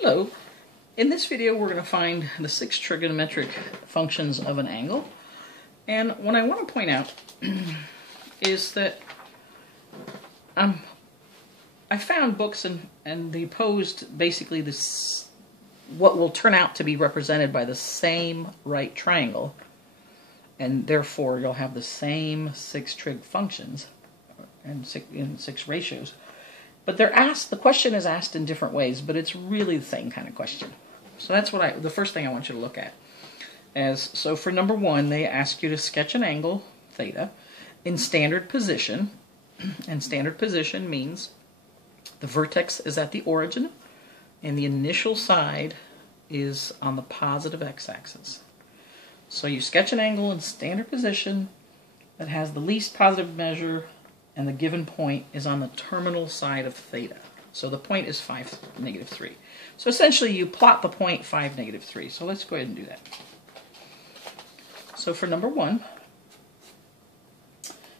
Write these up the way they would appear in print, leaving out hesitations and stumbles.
Hello. In this video we're going to find the 6 trigonometric functions of an angle. And what I want to point out is that I found books and they posed basically this, what will turn out to be represented by the same right triangle, and therefore you'll have the same 6 trig functions and in 6 ratios. But the question is asked in different ways, but it's really the same kind of question. So that's what the first thing I want you to look at. So for number 1, they ask you to sketch an angle, theta, in standard position. And standard position means the vertex is at the origin, and the initial side is on the positive x-axis. So you sketch an angle in standard position that has the least positive measure, and the given point is on the terminal side of theta. So the point is 5, -3. So essentially you plot the point 5, -3. So let's go ahead and do that. So for number 1,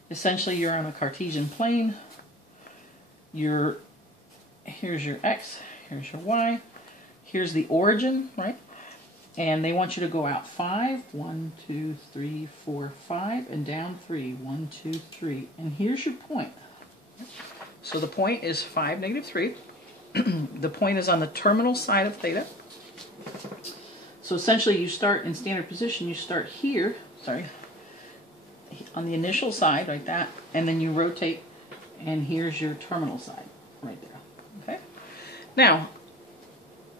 essentially you're on a Cartesian plane. Here's your x, here's your y, here's the origin, right? And they want you to go out 5, 1, 2, 3, 4, 5, and down 3, 1, 2, 3. And here's your point. So the point is 5, -3. The point is on the terminal side of theta. So essentially you start in standard position, you start here, on the initial side, like that, and then you rotate, and here's your terminal side, right there. Okay? Now,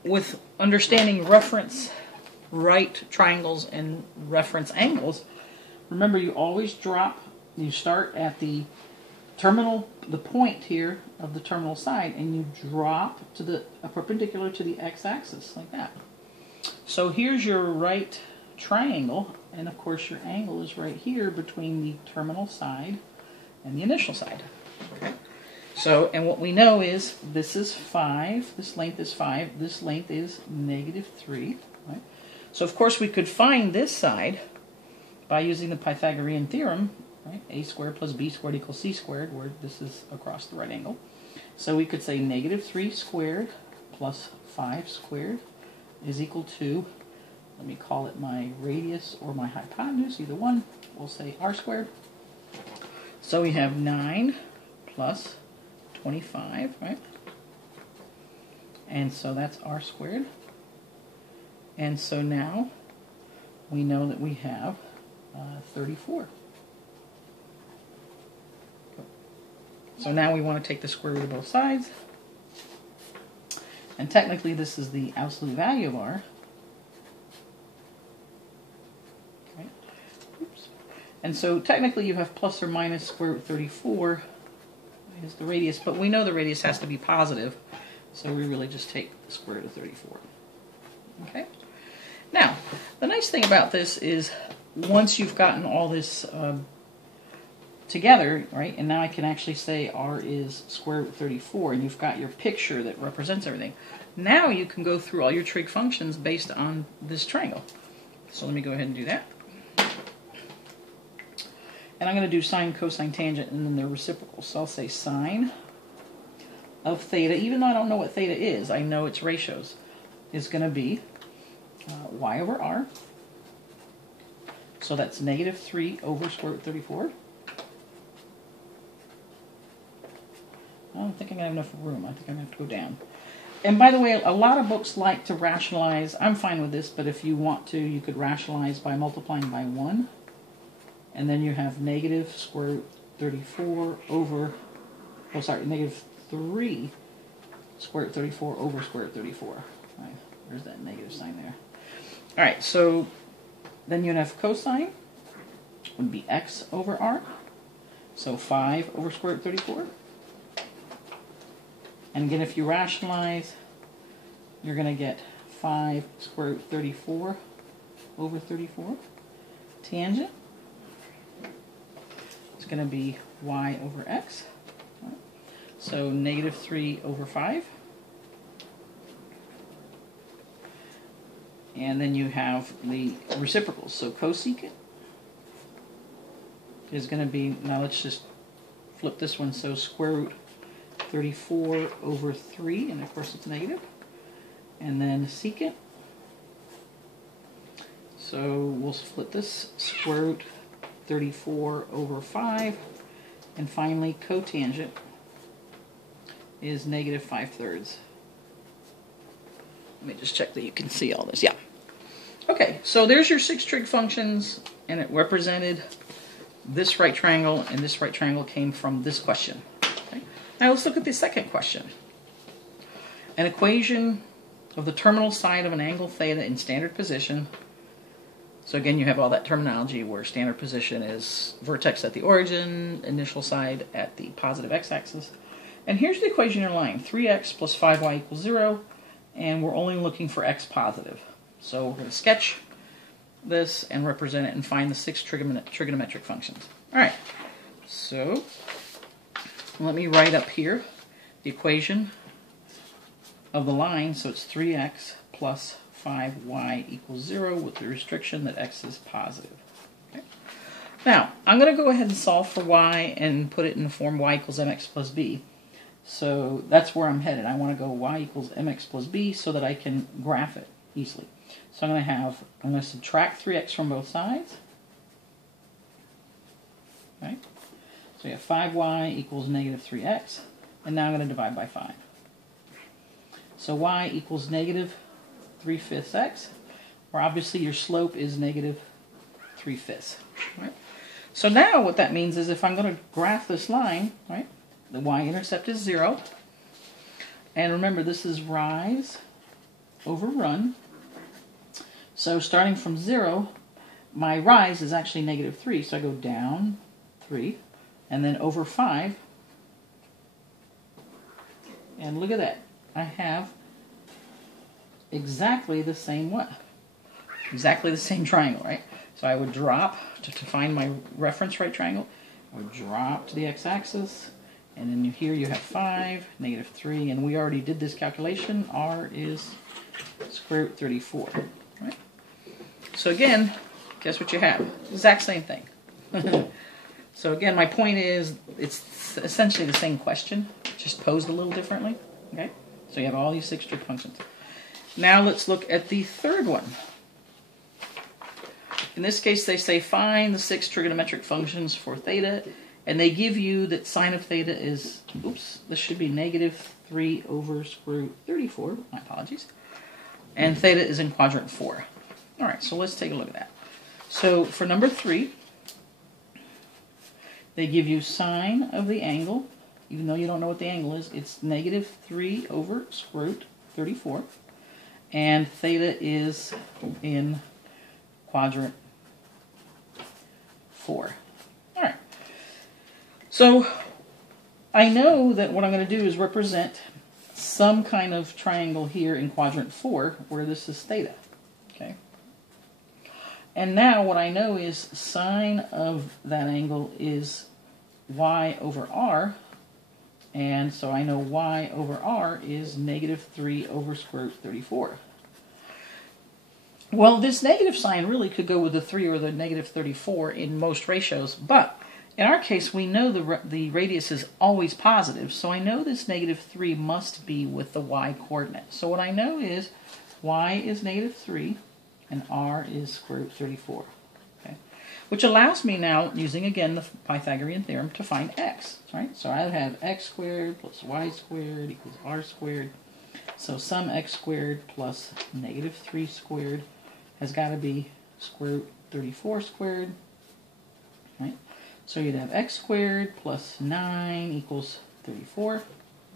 with understanding reference right triangles and reference angles, remember you always you start at the terminal, the point here of the terminal side, and you drop to perpendicular to the x-axis, like that. So here's your right triangle, and of course your angle is right here between the terminal side and the initial side. Okay? So, and what we know is this is 5, this length is 5, this length is -3, right? So of course we could find this side by using the Pythagorean theorem, right? A squared plus b squared equals c squared, where this is across the right angle. So we could say -3 squared plus 5 squared is equal to, let me call it my radius or my hypotenuse, either one. We'll say r squared. So we have 9 plus 25, right? And so that's r squared. And so now we know that we have 34. So now we want to take the square root of both sides. And technically this is the absolute value of r. Okay. Oops. And so technically you have plus or minus square root 34 is the radius, but we know the radius has to be positive, so we really just take the square root of 34. Okay? Now, the nice thing about this is once you've gotten all this together, right, and now I can actually say r is square root 34, and you've got your picture that represents everything. Now you can go through all your trig functions based on this triangle. So let me go ahead and do that. And I'm going to do sine, cosine, tangent, and then their reciprocals. So I'll say sine of theta, even though I don't know what theta is, I know its ratios, is going to be y over r. So that's -3 over square root 34. I don't think I'm going to have enough room. I think I'm going to have to go down. And by the way, a lot of books like to rationalize. I'm fine with this, but if you want to, you could rationalize by multiplying by 1. And then you have negative square root 34 over, -3 square root 34 over square root 34. Right, there's that negative sign there. All right, so then you'd have cosine would be x over r. So 5 over square root 34. And again, if you rationalize, you're going to get 5 square root 34 over 34. Tangent, it's going to be y over x. So -3 over 5. And then you have the reciprocals. So cosecant is going to be, now let's just flip this one, so square root 34 over 3, and of course it's negative. and then secant. So we'll split this, square root 34 over 5, and finally cotangent is negative 5/3. Let me just check that you can see all this. Yeah. Okay, so there's your 6 trig functions, and it represented this right triangle, and this right triangle came from this question. Okay. Now let's look at the second question. An equation of the terminal side of an angle theta in standard position. So again, you have all that terminology where standard position is vertex at the origin, initial side at the positive x-axis. And here's the equation you're line, 3x plus 5y equals 0, and we're only looking for x positive. So we're going to sketch this and represent it and find the 6 trigonometric functions. All right, so let me write up here the equation of the line. So it's 3x plus 5y equals 0 with the restriction that x is positive. Okay. Now, I'm going to go ahead and solve for y and put it in the form y equals mx plus b. So that's where I'm headed. I want to go y equals mx plus b so that I can graph it easily. So I'm going to subtract 3x from both sides. Right? So you have 5y equals negative 3x, and now I'm going to divide by 5. So y equals negative 3/5 x, where obviously your slope is negative 3/5. Right? So now what that means is if I'm going to graph this line, right, the y-intercept is 0. And remember, this is rise over run. So starting from 0, my rise is actually negative 3. So I go down 3, and then over 5. And look at that. I have exactly the same what? Exactly the same triangle, right? So I would drop, to find my reference right triangle, I would drop to the x-axis, and then here you have 5, negative 3, and we already did this calculation. R is square root 34, right? So again, guess what you have? Exact same thing. So again, my point is, it's essentially the same question, just posed a little differently, okay? So you have all these 6 trig functions. Now let's look at the third one. In this case, they say find the 6 trigonometric functions for theta, and they give you that sine of theta is, oops, this should be negative 3 over square root 34, my apologies, and theta is in quadrant 4. All right, so let's take a look at that. So for number 3, they give you sine of the angle, even though you don't know what the angle is, it's negative 3 over square root 34, and theta is in quadrant 4. All right. So I know that what I'm going to do is represent some kind of triangle here in quadrant 4 where this is theta. Okay. And now what I know is sine of that angle is y over r, and so I know y over r is negative 3 over square root 34. Well, this negative sign really could go with the 3 or the negative 34 in most ratios, but in our case we know the radius is always positive, so I know this negative 3 must be with the y coordinate. So what I know is y is negative 3 and r is square root 34. Okay? Which allows me now, using again the Pythagorean theorem, to find x. Right? So I have x squared plus y squared equals r squared. So sum x squared plus negative 3 squared has got to be square root 34 squared. Right? So you'd have x squared plus 9 equals 34.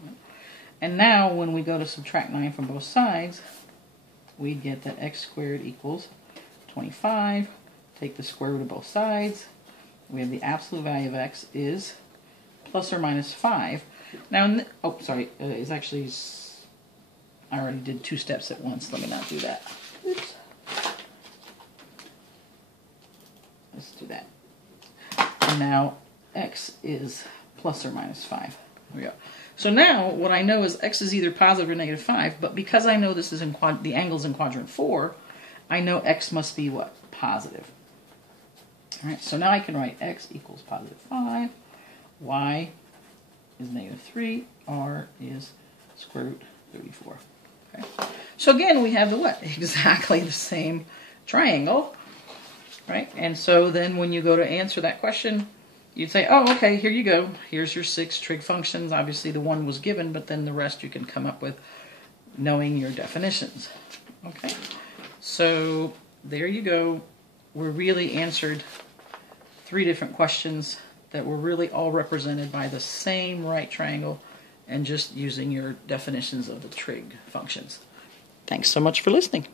Right? And now when we go to subtract 9 from both sides, we'd get that x squared equals 25. Take the square root of both sides. We have the absolute value of x is plus or minus 5. Now, oh, sorry, it's actually, I already did 2 steps at once. Let me not do that. Oops. Let's do that. And now x is plus or minus 5. There we go. So now what I know is x is either positive or negative 5, but because I know this is in the angle's in quadrant 4, I know x must be what? Positive. All right, so now I can write x equals positive 5, y is negative 3, r is square root 34. Okay. So again, we have the what? Exactly the same triangle, right? And so then when you go to answer that question, you'd say, oh, okay, here you go. Here's your 6 trig functions. Obviously the one was given, but then the rest you can come up with knowing your definitions. Okay, so there you go. We really answered 3 different questions that were really all represented by the same right triangle and just using your definitions of the trig functions. Thanks so much for listening.